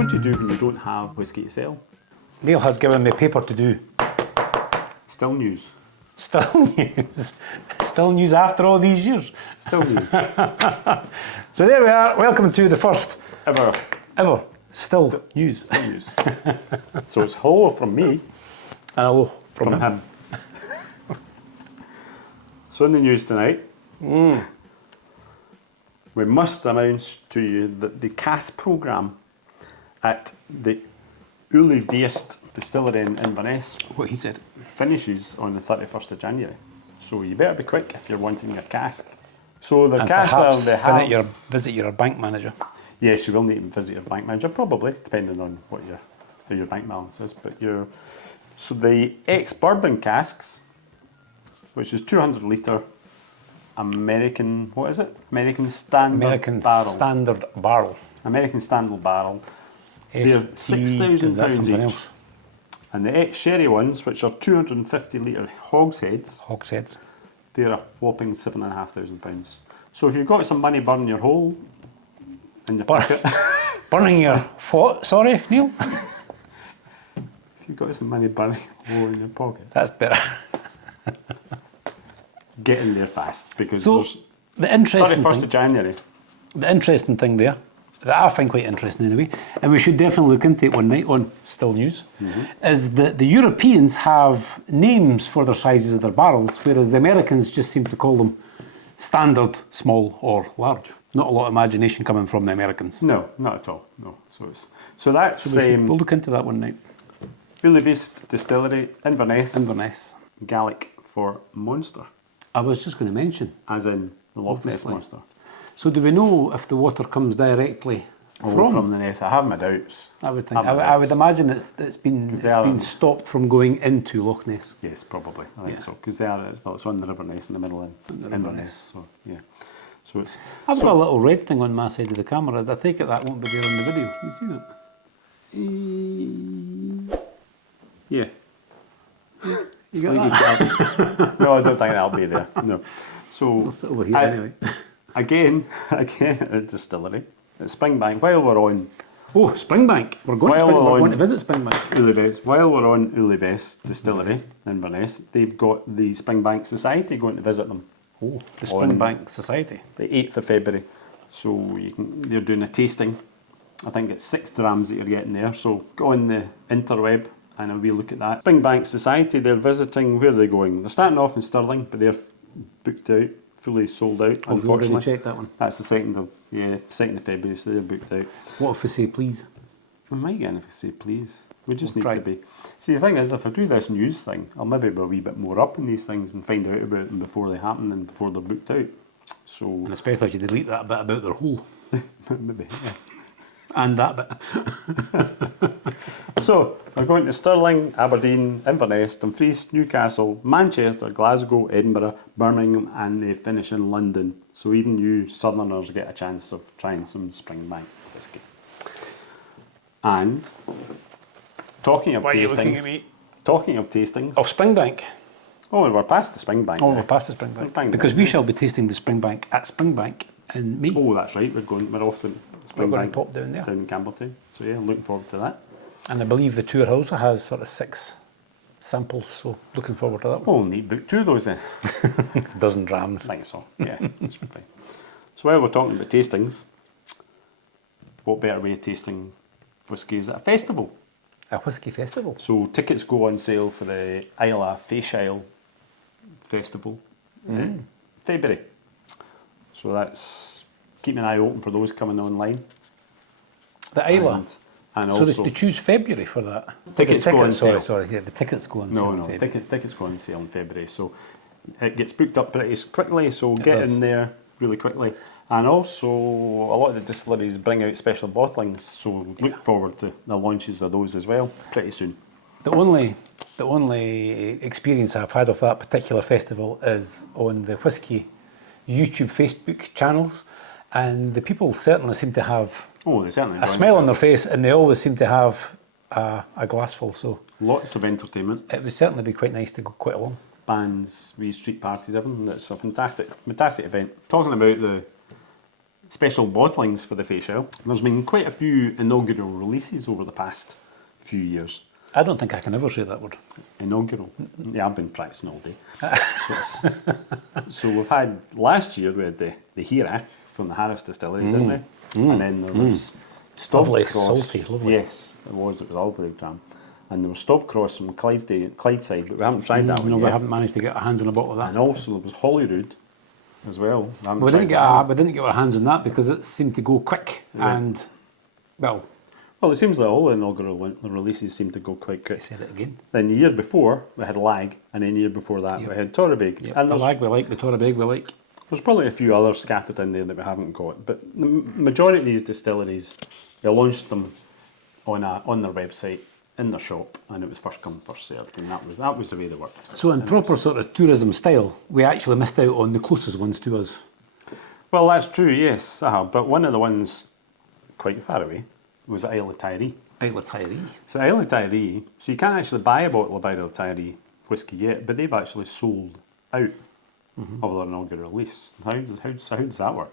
What do you do when you don't have whisky to sell? Neil has given me paper to do. Still news. Still news. Still news after all these years. Still news. So there we are. Welcome to the first Ever. Still news. Still news. So it's hello from me. And hello From him. So in the news tonight, we must announce to you that the cask programme at the Uile-bheist Distillery in Inverness What he said. finishes on the 31st of January. So you better be quick if you're wanting your cask. So the And cask perhaps they have... visit your bank manager. Yes, you will need to visit your bank manager, probably, depending on what how your bank balance is. But so the ex-bourbon casks, which is 200 litre American, what is it? American Standard Barrel. Standard Barrel. American Standard Barrel. They're £6,000 each. Else. And the ex-sherry ones, which are 250 litre hogsheads, Hogsheads. they're a whopping £7,500. So if you've got some money burning your hole in your pocket, Burning your what? Sorry, Neil? if you've got some money burning your hole in your pocket, That's better. get in there fast, because So there's the interesting 31st thing, of January. the interesting thing there, that I find quite interesting anyway, and we should definitely look into it one night on Still News, is that the Europeans have names for their sizes of their barrels, whereas the Americans just seem to call them standard, small or large. Not a lot of imagination coming from the Americans. No, not at all. No. So that's We'll look into that one night. Uile-bheist Distillery, Inverness, Inverness. Gaelic for monster, I was just going to mention. as in the Loch Ness Obviously. monster. So do we know if the water comes directly From the Ness. I have my doubts. I would think. Have my I would doubts. imagine it's been stopped from going into Loch Ness. Yes, probably. I think Yeah. so, because it's on the River Ness in the middle of Inverness. So yeah, so it's. I've got a little red thing on my side of the camera. I take it that won't be there in the video. You see that? Yeah. You got that? No, I don't think that'll be there. No. So I'll sit over here anyway. again, at the distillery at Springbank. While we're on Oh, Springbank. We're going to Well, Springbank. We're on- going to visit Springbank. Uile-bheist, while we're on Uile-bheist Distillery in Inverness, they've got the Springbank Society going to visit them. Oh, the On- Springbank Society. The 8th of February. So they're doing a tasting. I think it's 6 drams that you're getting there. So go on the interweb and a wee look at that. Springbank Society, they're visiting, where are they going? They're starting off in Stirling, but they're booked out, fully sold out, I've already unfortunately. checked that one. That's the 2nd of February, so they're booked out. What if we say please? We might get if I say please. We just We'll need try. to be. See, the thing is, if I do this news thing, I'll maybe be a wee bit more up on these things and find out about them before they happen and before they're booked out. So And especially if you delete that bit about their hole. maybe. Yeah. And that bit. So we're going to Stirling, Aberdeen, Inverness, Dumfries, Newcastle, Manchester, Glasgow, Edinburgh, Birmingham, and they finish in London. So even you Southerners get a chance of trying some Springbank whisky. And talking of Why are you tastings, looking at me? talking of tastings. Oh, Springbank. Oh, we're past the Springbank. Oh, now. we're past the Springbank. Springbank, Because we yeah. shall be tasting the Springbank at Springbank in May. Oh, that's right. We're off to We're going Springbank to pop down there. down in Campbelltown. So yeah, looking forward to that. And I believe the tour also has sort of 6 samples, so looking forward to that one. Oh, need book 2 of those then. A dozen drams. I think so. Yeah, that's fine. So while we're talking about tastings, what better way of tasting whisky is at a festival? A whisky festival. So tickets go on sale for the Feis Ile Festival in February. So that's keep an eye open for those coming online. The Isla. And So also they choose February for that. Tickets go on sale. Sorry, yeah, the tickets go on sale in February. tickets go on sale in February. So it gets booked up pretty quickly. So get does. in there really quickly. And also, a lot of the distilleries bring out special bottlings, so look forward to the launches of those as well pretty soon. The only experience I've had of that particular festival is on the whisky YouTube, Facebook channels, and the people certainly seem to have Oh, they certainly a smile on their face, and they always seem to have a glass full. So lots of entertainment, it would certainly be quite nice to go quite along. bands, wee street parties, everything. It's a fantastic event. Talking about special bottlings for the Feis Ile. There's been quite a few inaugural releases over the past few years. I don't think I can ever say that word. Inaugural. Yeah, I've been practicing all day. So we've had, last year we had the Hearach from the Hearach Distillery, didn't we? And then there was Lovely, Stobcross. salty, lovely. Yes, it was lovely, Graham. And there was Stobcross from Clydeside, but we haven't tried that one No, yet. we haven't managed to get our hands on a bottle of that. And also there was Holyrood as well. We didn't get our hands on that because it seemed to go quick and, well, Well, it seems like all the inaugural releases seem to go quite I quick. said it again. Then the year before, we had LAGG, and then the year before that, we had Torabhaig. Yep, And the there's, LAGG we like, the Torabhaig we like. there's probably a few others scattered in there that we haven't got. But the majority of these distilleries, they launched them on their website, in their shop, and it was first come, first served. And that was the way they worked. So in proper sort of tourism style, we actually missed out on the closest ones to us. Well, that's true, yes. But one of the ones quite far away was Isle of Tiree. Isle of Tiree. So Isle of Tiree, so you can't actually buy a bottle of Isle of Tiree whisky yet, but they've actually sold out of their inaugural release. How does that work?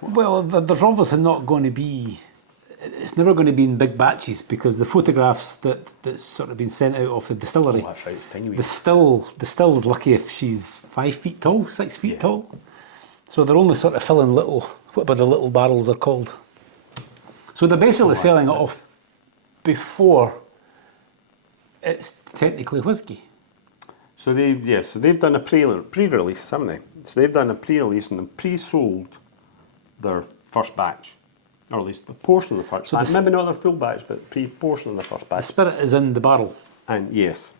Well, there's obviously not going to be, it's never going to be in big batches because the photographs that's sort of been sent out of the distillery, Oh, that's right, it's tiny. the still's lucky if she's 5 feet tall, 6 feet tall. So they're only sort of filling whatever the little barrels are called. So they're basically selling it off before it's technically whiskey. So they've done a pre-release, haven't they? So they've done a pre-release and pre-sold their first batch, or at least a portion of the first batch. Maybe not their full batch, but portion of the first The batch. spirit is in the barrel. And yes,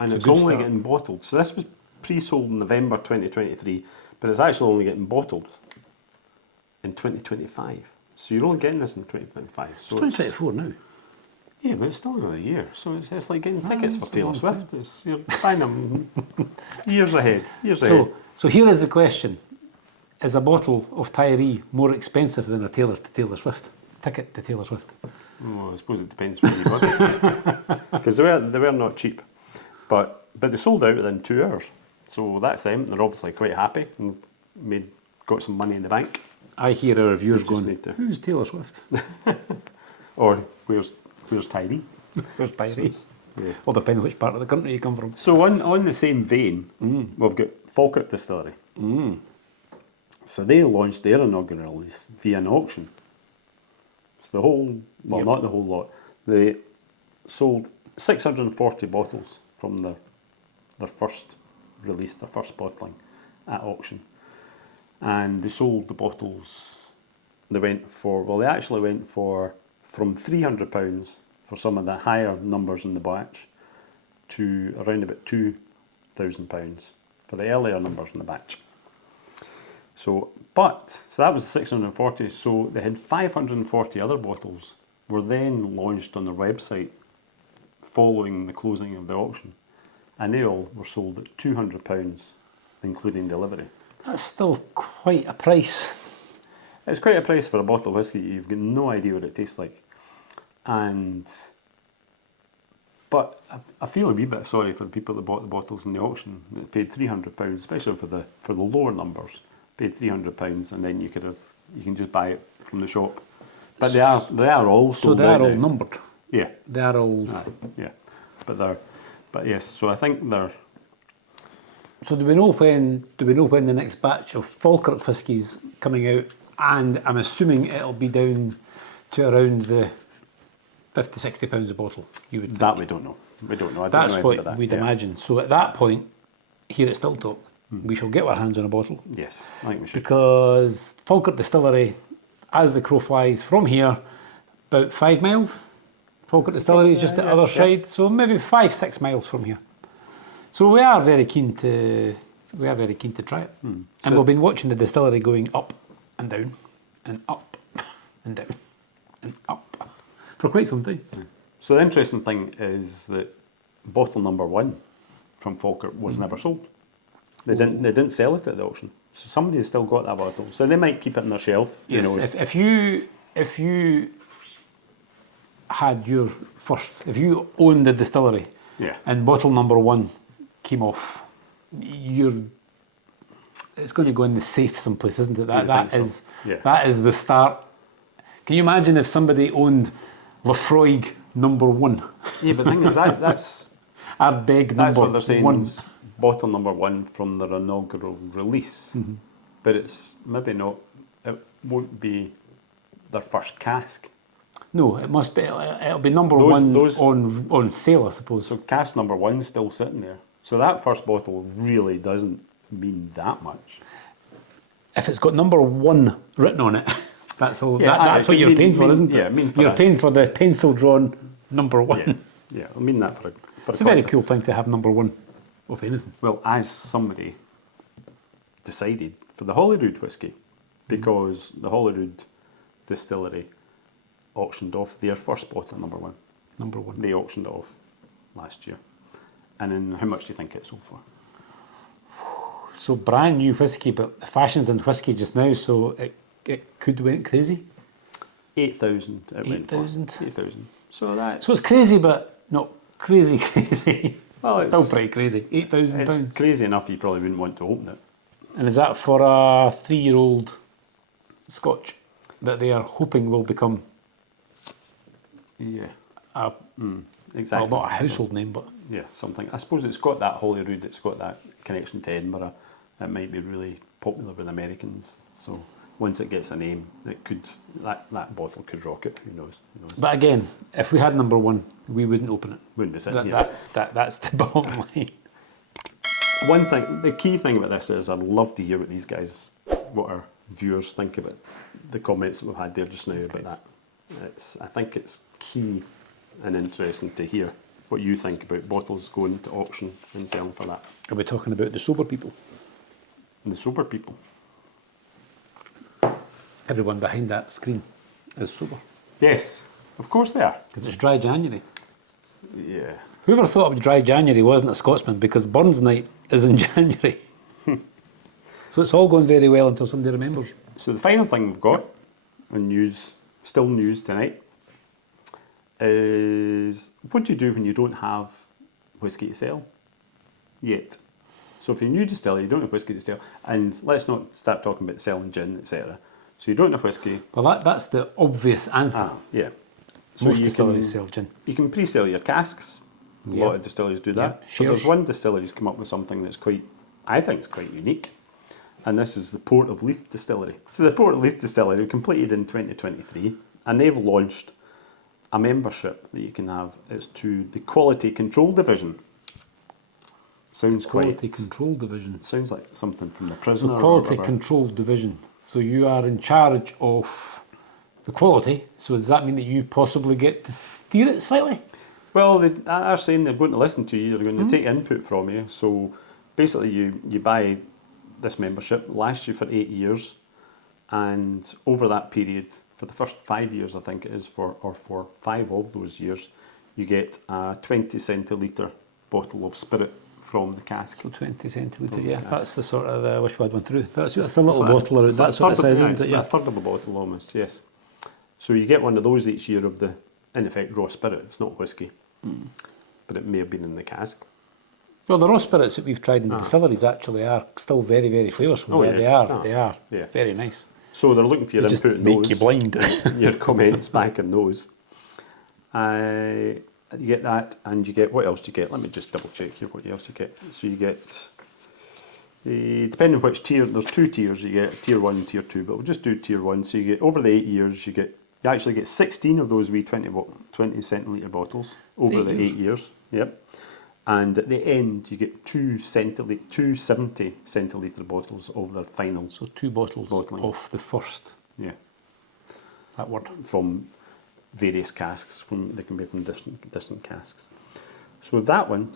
and It's it's a good only start. getting bottled. So this was pre-sold in November 2023, but it's actually only getting bottled in 2025. So you're only getting this in 2025. So It's 2024 now. yeah, but it's still another year. So it's like getting tickets for Taylor Swift. You're buying them years ahead. So here is the question. Is a bottle of Tiree more expensive than a Taylor Swift ticket to Taylor Swift? Well, I suppose it depends where you got it. Because they were not cheap. But they sold out within 2 hours. So that's them. They're obviously quite happy and got some money in the bank. I hear our reviewers We just going, need to- who's Taylor Swift? Or where's Tiree? Where's Tiree? Yeah. All depends which part of the country you come from. So on the same vein, we've got Falkirk Distillery. So they launched their inaugural release via an auction. So the whole, well, not the whole lot, they sold 640 bottles from their first release, their first bottling at auction. And they sold the bottles, they actually went for from £300 for some of the higher numbers in the batch to around about £2,000 for the earlier numbers in the batch. So that was 640. So they had 540 other bottles were then launched on their website following the closing of the auction, and they all were sold at £200, including delivery. That's still quite a price. It's quite a price for a bottle of whiskey. You've got no idea what it tastes like, but I feel a wee bit sorry for the people that bought the bottles in the auction that paid £300, especially for the lower numbers. Paid £300, and then you can just buy it from the shop. But they are all So sold they out are all now. numbered. Yeah, They are all. yeah. But yes. So I think they're. So do we know when the next batch of Falkirk whiskies coming out? And I'm assuming it'll be down to around the £50-60 a bottle. You would think. That we don't know. We don't know. I don't That's know what about that. we'd Yeah. imagine. So at that point, here at Still Talk, we shall get our hands on a bottle. Yes, I think we should. Because Falkirk Distillery, as the crow flies from here, about 5 miles. Falkirk Distillery is just the other side, so maybe 5-6 miles from here. So we are very keen to try it, and we've been watching the distillery going up and down, and up and down, and up for quite some time. So the interesting thing is that bottle number 1 from Falkirk was never sold. They didn't sell it at the auction. So somebody's still got that bottle. So they might keep it on their shelf. Who Yes, knows? if you had your first, if you owned the distillery, Yeah. and bottle number 1 came off, you're it's going to go in the safe someplace, isn't it? think so. Yeah. That is the start. Can you imagine if somebody owned Lafroig number 1? Yeah, but the thing is, that's Ardbeg that's number what they're saying. 1. Is bottle number 1 from their inaugural release, but it's maybe not. It won't be their first cask. No, it must be. It'll be number Those- 1 on sale, I suppose. So cask number 1's still sitting there. So that first bottle really doesn't mean that much. If it's got number 1 written on it, that's all. Yeah, That's what you're paying for, isn't it? yeah, I mean for you're that. paying for the pencil drawn number 1. Yeah, yeah, I mean that for It's a very cool thing to have number 1 of anything. Well, as somebody decided for the Holyrood whisky, because the Holyrood Distillery auctioned off their first bottle, number 1. Number 1. They auctioned it off last year. And then how much do you think it sold for? So brand new whiskey, but the fashion's in whiskey just now, so it could went crazy. 8,000 it went for. 8,000? 8,000. So that's... So it's crazy, but not crazy crazy. Well, Still it's- pretty crazy. £8,000. It's crazy enough you probably wouldn't want to open it. And is that for a 3-year-old Scotch that they are hoping will become Yeah. a, Exactly. well, not a household name, but Yeah, something. I suppose it's got that Holyrood, it's got that connection to Edinburgh. It might be really popular with Americans. So once it gets a name, it could that bottle could rocket. Who knows? Who knows? but again, if we had number 1, we wouldn't open it. Wouldn't be sitting here. That's the bottom line. One thing, the key thing about this is I'd love to hear what these guys, what our viewers think about the comments that we've had there just now about guys. that. I think it's key and interesting to hear what you think about bottles going to auction and selling for that. Are we talking about the sober people? And the sober people. Everyone behind that screen is sober. Yes, of course they are. Because it's dry January. Yeah. Whoever thought of dry January wasn't a Scotsman, because Burns Night is in January. So it's all going very well until somebody remembers. So the final thing we've got on news, still news tonight, is what do you do when you don't have whisky to sell yet? So if you're a new distiller, you don't have whisky to sell, and let's not start talking about selling gin, etc. So you don't have whisky. Well, that's the obvious answer. Yeah. So Most you distilleries can- sell gin. You can pre-sell your casks. A Yeah. lot of distilleries do that. Yeah, So there's shares. one distillery who's come up with something that's quite, I think is quite unique. And this is the Port of Leith Distillery. So the Port of Leith Distillery completed in 2023, and they've launched a membership that you can have. It's to the Quality Control Division. Sounds Quality quite, Control Division. sounds like something from the prisoner. So or Quality whatever. Control Division. So you are in charge of the quality. So does that mean that you possibly get to steer it slightly? Well, they are saying they're going to listen to you, they're going to Hmm. take input from you. So basically you buy this membership, lasts you for 8 years, and over that period, for the first 5 years I think it is, for 5 of those years, you get a 20 centilitre bottle of spirit from the cask. So 20 centilitre, From the yeah. cask. That's the sort of, I wish we had one through. That's a little It's bottle, or it's that's a what it third says, of- isn't it's it? about Yeah. a third of a bottle almost, yes. So you get one of those each year of the, in effect, raw spirit. It's not whisky, but it may have been in the cask. Well, the raw spirits that we've tried in the distilleries actually are still very, very flavoursome. Oh, They yes. are. They are. Yeah. Very nice. So they're looking for your They just input on make those. you blind. Your comments back on those. You get that, and you get, what else do you get? Let me just double check here what else you get. So you get, depending on which tier, there's 2 tiers. You get tier 1 and tier 2, but we'll just do tier 1. So you get, over the 8 years, you actually get 16 of those wee 20 centilitre bottles over the 8 years. Yep. And at the end, you get 2 70 centilitre bottles of the final. So 2 bottles Bottling. of the first, Yeah. that word. From various casks. They can be from different casks. So that one,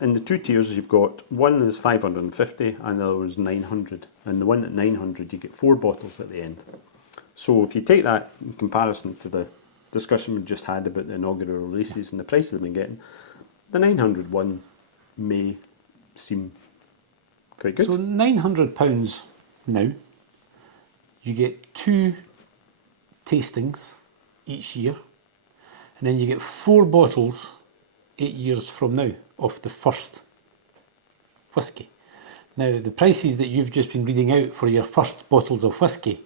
in the 2 tiers you've got, one is 550 and the other one is 900. And the one at 900 you get 4 bottles at the end. So if you take that in comparison to the discussion we just had about the inaugural releases and the prices they've been getting, the 900 one may seem quite good. So £900 now, you get 2 tastings each year, and then you get 4 bottles 8 years from now of the first whisky. Now, the prices that you've just been reading out for your first bottles of whisky,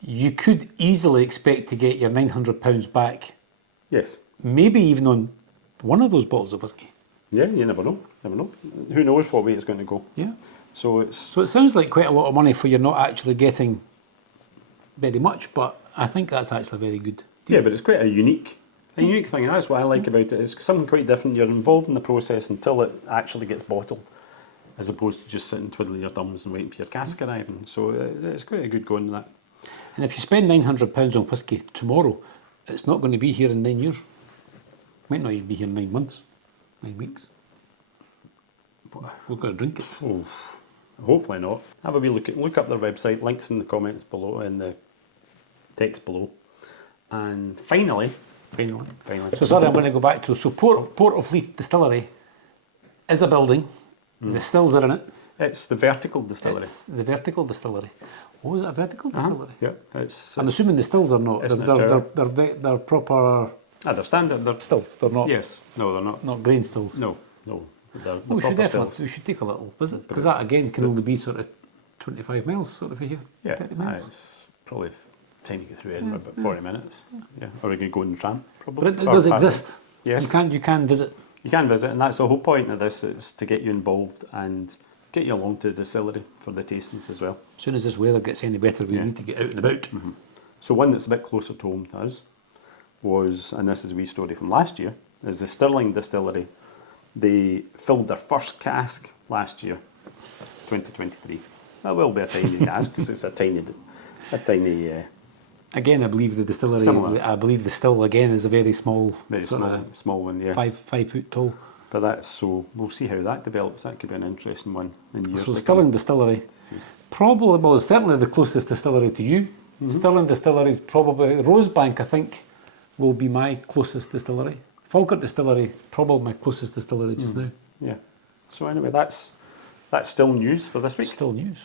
you could easily expect to get your £900 back, Yes. maybe even on one of those bottles of whisky. Yeah, you never know. Never know. Who knows what way it's going to go. Yeah. So it's So it sounds like quite a lot of money for you're not actually getting very much, but I think that's actually very good. yeah, but it's quite a unique thing. And that's what I like about it. It's something quite different. You're involved in the process until it actually gets bottled, as opposed to just sitting twiddling your thumbs and waiting for your cask arriving. So it's quite a good going in that. And if you spend £900 on whisky tomorrow, it's not going to be here in 9 years. Might not even be here in 9 months, 9 weeks. We're going to drink it. Oh, hopefully not. Have a wee look up their website. Links in the comments below, in the text below. And finally. So sorry, I'm going to go back to, so Port of Leith Distillery is a building. The stills are in it. It's the vertical distillery. It's the vertical distillery. Oh, is it a vertical distillery? Yeah, I'm assuming the stills are not. It's not They're proper they're standard. They're stills. They're not. Yes. No, they're not. Not grain stills. No. They're We should proper definitely. stills. We should take a little visit because that again can only be sort of 25 miles sort of here. Yeah, 30 miles. it's probably time to get through Edinburgh, about 40 minutes. Yeah, or we could go in the tram, probably. But it Or does paddle. exist. Yes. You can visit. You can visit, and that's the whole point of this, is to get you involved and get you along to the distillery for the tastings as well. As soon as this weather gets any better, we need to get out and about. So one that's a bit closer to home to us was, and this is a wee story from last year, is the Stirling Distillery. They filled their first cask last year, 2023. That will be a tiny cask because it's a tiny. Again, I believe the distillery. Similar. I believe the still again is a very small, Very sort small, of small one, yes. 5 foot tall. But that's so. We'll see how that develops. That could be an interesting one in years. So to Stirling come. Distillery, See. probably, well, it's certainly the closest distillery to you. Stirling Distillery is probably Rosebank. I think will be my closest distillery. Falkirk Distillery is probably my closest distillery just now. Yeah. So anyway, that's still news for this week. Still news.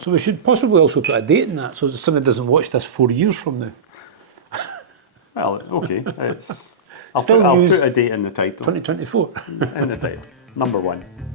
So we should possibly also put a date in that, so somebody doesn't watch this 4 years from now. Well, okay. It's. Still I'll news. put a date in the title. 2024. In the title. Number 1.